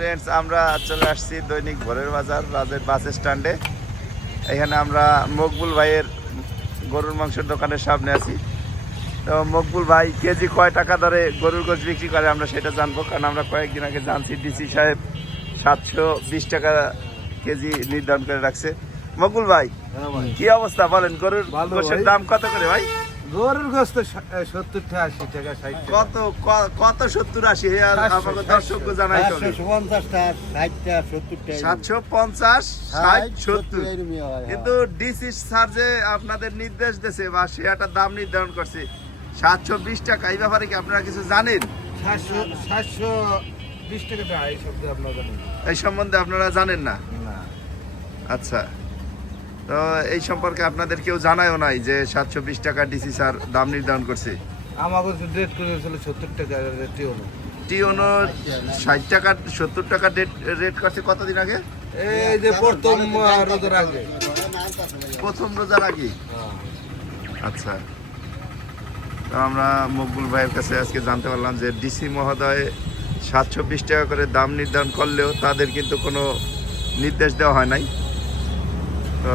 Friends, আমরা চলে আসছি দৈনিক ভোরের বাজার রাজের বাস স্ট্যান্ডে। এখানে আমরা মকবুল ভাইয়ের গরুর মাংসের দোকানের সামনে আছি। তো মকবুল ভাই কেজি কয় টাকা দরে গরুর গোশত বিক্রি করে আমরা সেটা জানবো, কারণ আমরা কয়েকদিন আগে জানছি ডিসি সাহেব 720 টাকা কেজি নির্ধারণ করে রাখছে। মকবুল ভাই, কি অবস্থা বলেন, গরুর গোশতের দাম কত করে ভাই? গরুর গোস্ত 70 থেকে 80 টাকা 60 টাকা। কত কত 70-80 আমাকে দর্শক জানাই চলে। 750 টাকা 60 টাকা 70 টাকা 750 60 70। কিন্তু ডিসি স্যার যে আপনাদের নির্দেশ দিয়েছে বা সে একটা দাম নির্ধারণ করছে 720 টাকা, এই ব্যাপারে কি আপনারা কিছু জানেন? 720 টাকা দেয় এই শব্দ আপনারা জানেন? এই সম্বন্ধে আপনারা জানেন না? না। আচ্ছা, তো এই সম্পর্কে আপনাদের কেউ জানায়ও নাই যে 720 টাকা ডিসি স্যার দাম নির্ধারণ করছে? আমাকে রেট করেছিল 70 টাকা রেটই হলো। টিওনো 60 টাকা 70 টাকা রেট করছে কতদিন আগে? এই যে প্রথম রোজার আগে। প্রথম রোজার আগে? আচ্ছা, তো আমরা মকবুল ভাইয়ের কাছে আজকে জানতে পারলাম যে ডিসি মহোদয় 720 টাকা করে দাম নির্ধারণ করলেও তাদের কিন্তু কোনো নির্দেশ দেওয়া হয় নাই। তো